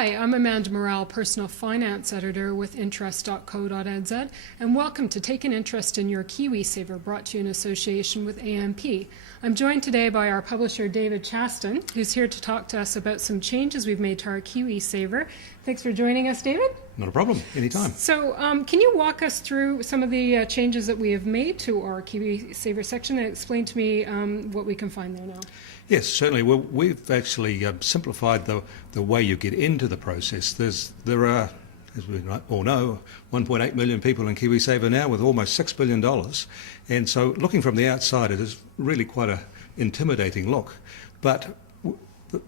Hi, I'm Amanda Morrall, Personal Finance Editor with interest.co.nz, and welcome to Take an Interest in Your KiwiSaver, brought to you in association with AMP. I'm joined today by our publisher, David Chaston, who's here to talk to us about some changes we've made to our KiwiSaver. Thanks for joining us, David. Not a problem, anytime. So can you walk us through some of the changes that we have made to our KiwiSaver section and explain to me what we can find there now? Yes, certainly. Well, we've actually simplified the way you get into the process. There are, as we all know, 1.8 million people in KiwiSaver now with almost $6 billion. And so looking from the outside, it is really quite an intimidating look. But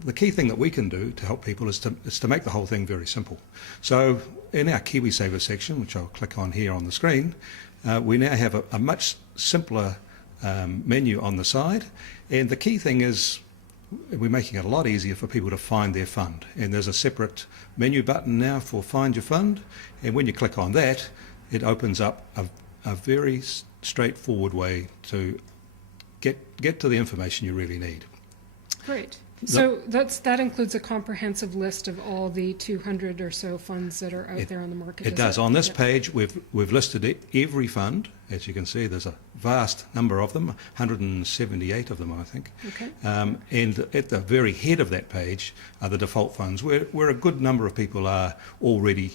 the key thing that we can do to help people is to make the whole thing very simple. So in our KiwiSaver section, which I'll click on here on the screen, we now have a much simpler menu on the side, and the key thing is we're making it a lot easier for people to find their fund, and there's a separate menu button now for Find Your Fund, and when you click on that it opens up a very straightforward way to get to the information you really need. Great. So that includes a comprehensive list of all the 200 or so funds that are out there on the market. It does. On this page, we've listed every fund. As you can see, there's a vast number of them, 178 of them, I think. Okay. And at the very head of that page are the default funds, where a good number of people are already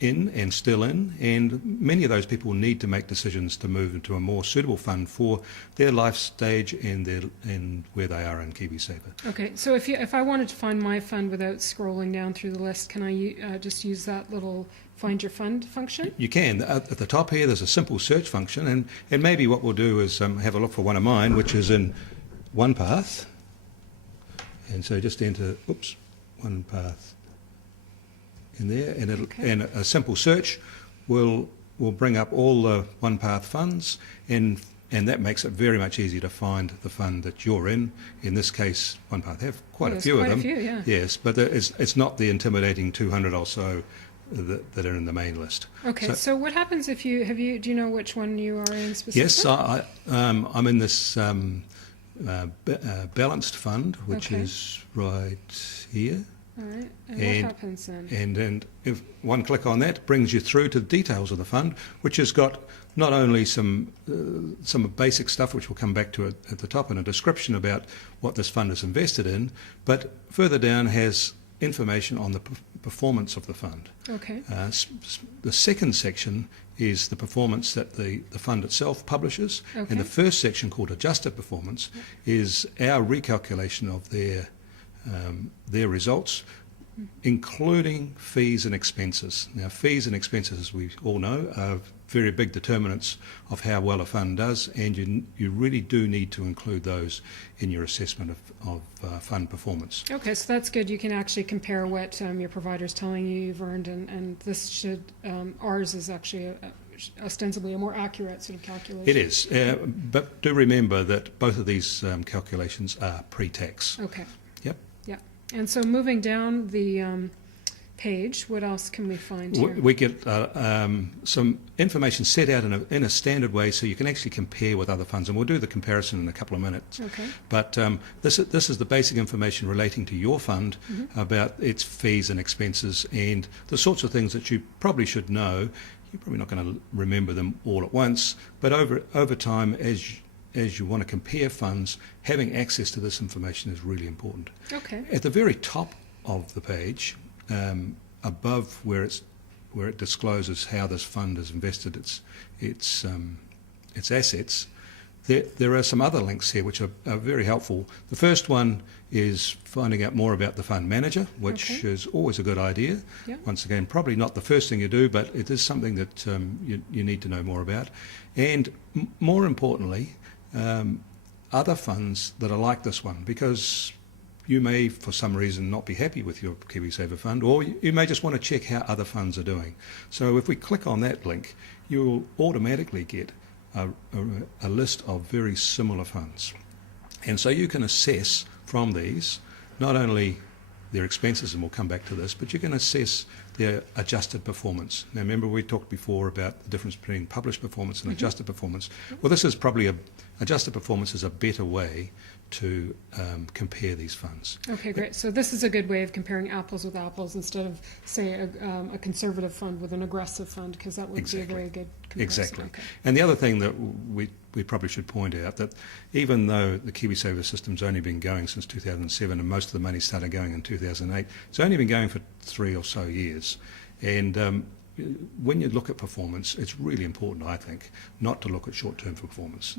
in and still in, and many of those people need to make decisions to move into a more suitable fund for their life stage and where they are in KiwiSaver. Okay, so if I wanted to find my fund without scrolling down through the list, can I just use that little Find Your Fund function? You can. At the top here there's a simple search function, and maybe what we'll do is have a look for one of mine, which is in OnePath, and so just enter OnePath in there, and and a simple search will bring up all the OnePath funds, and that makes it very much easier to find the fund that you're in. In this case, OnePath have quite a few of them. Yeah. Yes, but it's not the intimidating 200 or so that are in the main list. Okay, so what happens if do you know which one you are in specifically? Yes, I'm in this balanced fund, which is right here. All right, and what happens then? And if one click on that, brings you through to the details of the fund, which has got not only some basic stuff, which we'll come back to at the top, and a description about what this fund is invested in, but further down has information on the performance of the fund. Okay. The second section is the performance that the fund itself publishes, and the first section, called Adjusted Performance, is our recalculation of their results, including fees and expenses. Now, fees and expenses, as we all know, are very big determinants of how well a fund does, and you really do need to include those in your assessment of fund performance. Okay, so that's good. You can actually compare what your provider's telling you you've earned, and this should, ours is actually ostensibly a more accurate sort of calculation. It is, but do remember that both of these calculations are pre-tax. Okay. Yep. Yeah. And so moving down the page, what else can we find here? We get some information set out in a standard way, so you can actually compare with other funds, and we'll do the comparison in a couple of minutes. Okay. But this is the basic information relating to your fund, about its fees and expenses and the sorts of things that you probably should know. You're probably not going to remember them all at once, but over time, as you want to compare funds, having access to this information is really important. Okay. At the very top of the page, above where it discloses how this fund has invested its assets, there are some other links here which are very helpful. The first one is finding out more about the fund manager, which is always a good idea. Yeah. Once again, probably not the first thing you do, but it is something that you need to know more about. And more importantly, other funds that are like this one, because you may, for some reason, not be happy with your KiwiSaver fund, or you may just want to check how other funds are doing. So if we click on that link, you'll automatically get a list of very similar funds. And so you can assess from these not only their expenses, and we'll come back to this, but you can assess their adjusted performance. Now remember we talked before about the difference between published performance and adjusted performance. Well, this is probably adjusted performance is a better way to compare these funds. Okay, great. So this is a good way of comparing apples with apples instead of, say, a conservative fund with an aggressive fund, because that would be a very good comparison. Exactly. Okay. And the other thing that we probably should point out, that even though the KiwiSaver system's only been going since 2007 and most of the money started going in 2008, it's only been going for 3 or so years. And when you look at performance, it's really important, I think, not to look at short-term performance.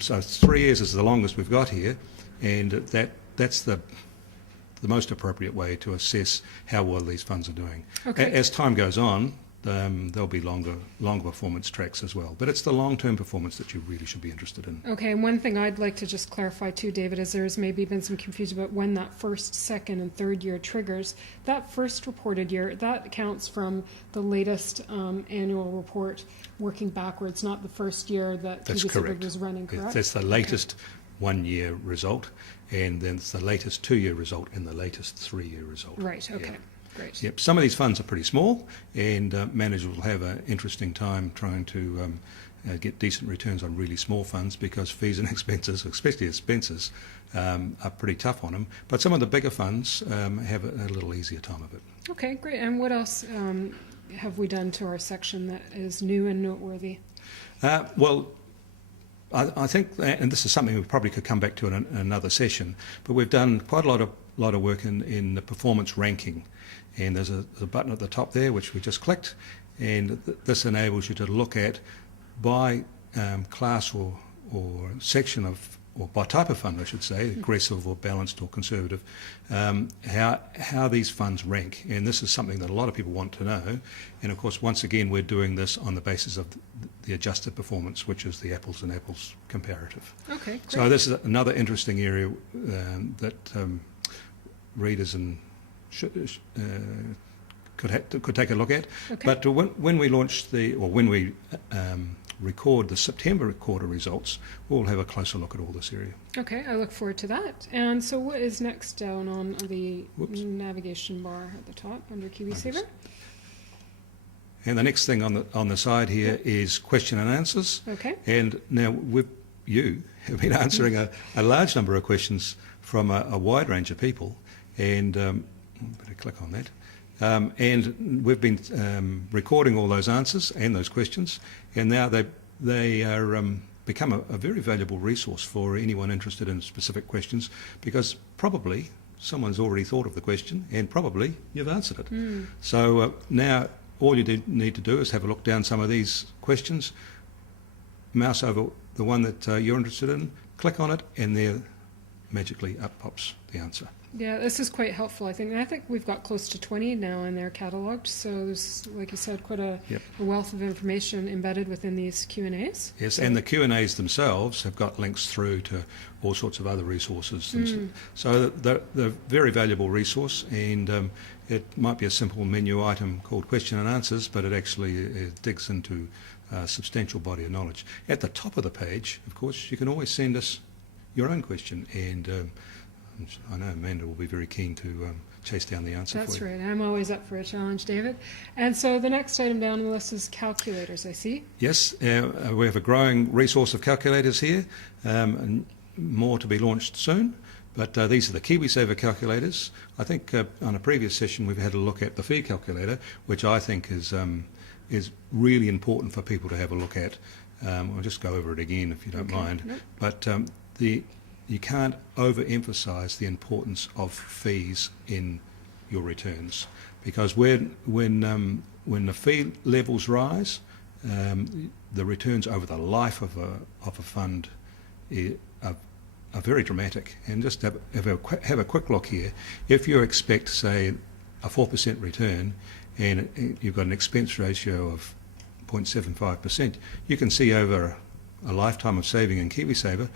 So 3 years is the longest we've got here, and that's the most appropriate way to assess how well these funds are doing. Okay. As time goes on, there'll be longer performance tracks as well. But it's the long-term performance that you really should be interested in. Okay, and one thing I'd like to just clarify too, David, is there's maybe been some confusion about when that first, second, and third year triggers. That first reported year, that counts from the latest annual report working backwards, not the first year that KiwiSaver was running, correct? That's the latest 1-year result, and then it's the latest 2-year result and the latest 3-year result. Right, okay. Yeah. Great. Yep. Some of these funds are pretty small, and managers will have an interesting time trying to get decent returns on really small funds, because fees and expenses, especially expenses, are pretty tough on them. But some of the bigger funds have a little easier time of it. Okay, great. And what else have we done to our section that is new and noteworthy? Well, I think, and this is something we probably could come back to in another session, but we've done quite a lot of work in the performance ranking. And there's a button at the top there which we just clicked, and this enables you to look at by class or section of, or by type of fund I should say, aggressive or balanced or conservative, how these funds rank. And this is something that a lot of people want to know, and of course once again we're doing this on the basis of the adjusted performance, which is the apples and apples comparative. Okay, great. So this is another interesting area that readers and could take a look at. Okay. But when we launch when we record the September quarter results, we'll have a closer look at all this area. Okay, I look forward to that. And so what is next down on the navigation bar at the top under KiwiSaver? And the next thing on the side here is question and answers. Okay. And now you have been answering a large number of questions from a wide range of people, and better click on that. And we've been recording all those answers and those questions, and now they are become a very valuable resource for anyone interested in specific questions, because probably someone's already thought of the question and probably you've answered it. So now all you need to do is have a look down some of these questions, mouse over the one that you're interested in, click on it, and there magically up pops the answer. Yeah, this is quite helpful, I think. And I think we've got close to 20 now in there catalogued. So there's, like you said, quite a wealth of information embedded within these Q&As. Yes, and the Q&As themselves have got links through to all sorts of other resources. So they're a very valuable resource, and it might be a simple menu item called question and answers, but it actually digs into a substantial body of knowledge. At the top of the page, of course, you can always send us your own question, and I know Amanda will be very keen to chase down the answer for you. That's right. I'm always up for a challenge, David. And so the next item down the list is calculators, I see. Yes, we have a growing resource of calculators here, and more to be launched soon. But these are the KiwiSaver calculators. I think on a previous session we've had a look at the fee calculator, which I think is really important for people to have a look at. I'll just go over it again if you don't mind. Nope. But you can't overemphasize the importance of fees in your returns, because when the fee levels rise, the returns over the life of a fund are very dramatic. And just have a quick look here. If you expect, say, a 4% return, and you've got an expense ratio of 0.75%, you can see over a lifetime of saving in KiwiSaver,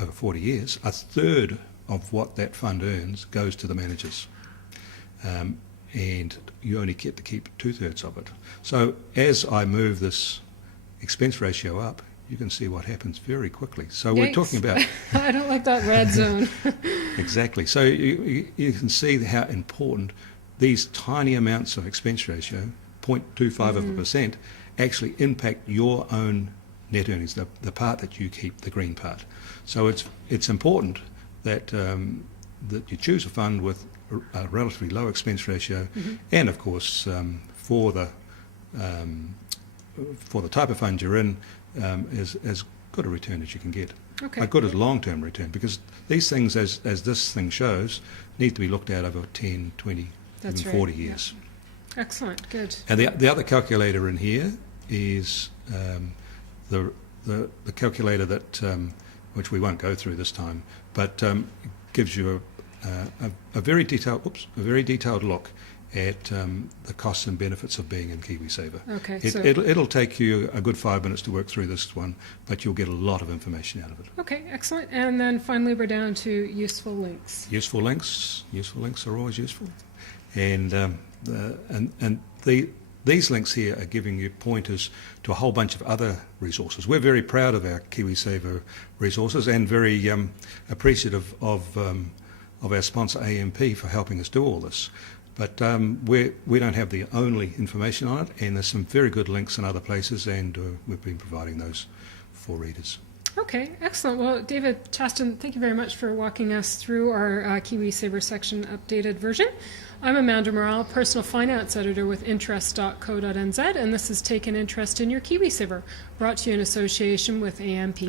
over 40 years, a third of what that fund earns goes to the managers, and you only get to keep 2/3 of it. So as I move this expense ratio up, you can see what happens very quickly. So we're talking about... I don't like that red zone. Exactly. So you can see how important these tiny amounts of expense ratio, 0.25 of a percent, actually impact your own net earnings, the part that you keep, the green part. So it's important that that you choose a fund with a relatively low expense ratio, and of course for the type of fund you're in, as good a return as you can get. Okay. A good as long-term return, because these things, as this thing shows, need to be looked at over 10, 20, That's even right. 40 years. Yeah. Excellent. Good. And the other calculator in here is the calculator that which we won't go through this time, but gives you a very detailed look at the costs and benefits of being in KiwiSaver. Okay. It'll take you a good 5 minutes to work through this one, but you'll get a lot of information out of it. Okay, excellent. And then finally, we're down to useful links. Useful links are always useful, and these links here are giving you pointers to a whole bunch of other resources. We're very proud of our KiwiSaver resources and very appreciative of our sponsor AMP for helping us do all this. But we don't have the only information on it, and there's some very good links in other places, and we've been providing those for readers. Okay, excellent. Well, David Chaston, thank you very much for walking us through our KiwiSaver section updated version. I'm Amanda Morrall, Personal Finance Editor with Interest.co.nz, and this is Take an Interest in Your KiwiSaver, brought to you in association with AMP.